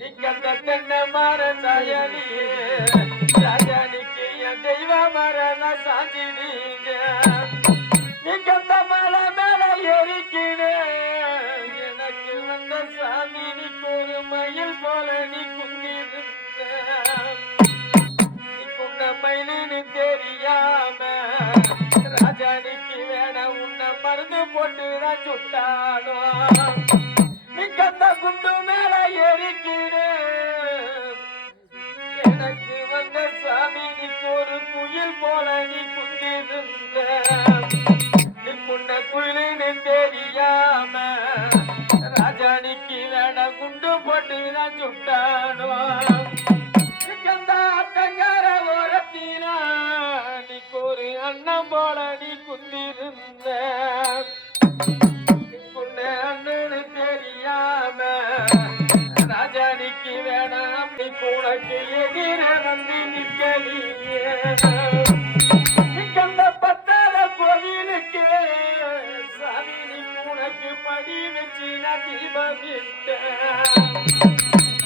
நிக்கந்த தென்னை மர சாயலியே ராஜானிக்கு என் தெய்வ மரண சாஞ்சினீங்க நிக்கந்த மலை மேல ஏறிக்கினே எனக்கு வந்த சாமி நீக்கு ஒரு மயில் போல நீ குந்திருந்த நீ குண்ட மயிலுன்னு தெரியாம ராஜானிக்கு வேண உன்னை மருந்து போட்டுதான் சுட்டானோ நிக்கந்த குண்டு மேல ஏறிக்கினே எனக்கு வந்த சாமி நீக்கு ஒரு குயில் போல நீ குந்திருந்த நீ குண்ட குயிலுன்னு தெரியாம ராஜானிக்கு வேண குண்டு போட்டுதான் சுட்டானோ நிக்கந்த அக்கங்கார ஓரத்தினா நீக்கு ஒரு அண்ணன் போல நீ குந்திருந்த அண்ணனு தெரியாம ராஜானிக்கு வேணாம் நீ உனக்கு எதிர வந்து நிற்கலியே நிக்கந்த பத்தாத கோவிலுக்கு சாமி நீ உனக்கு படி வச்சு நான் தீபம்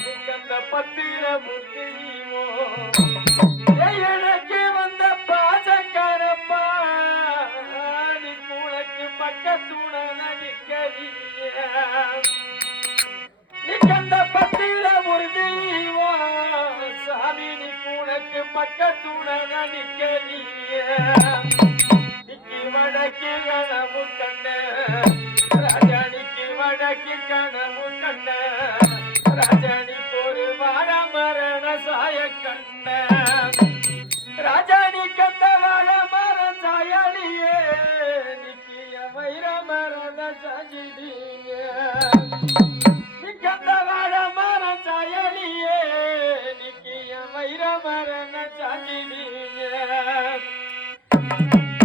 நிக்கந்த பத்திர முத்தியோ எனக்கு வந்த பாசக்காரப்பா நீ உனக்கு பக்கத்துண நிக்கந்த பத்திர முருதிவோ சாமி நீ உனக்கு பக்கத்துண நிற்கலிய நிக்கி வடக்கு கனவு கண்ட ராஜானிக்கு வடக்கு கனவு கண்ட ராஜானிக்கு ஒரு வாழ மரண சாய கண்ட ராஜானி கந்த வாழ மர சாயலியே நிக்கிய வைர மரண சாஜிடிய நிக்கந்த வாழ மர சாயலியே நிக்கிய வைர மரண சாஜிடிய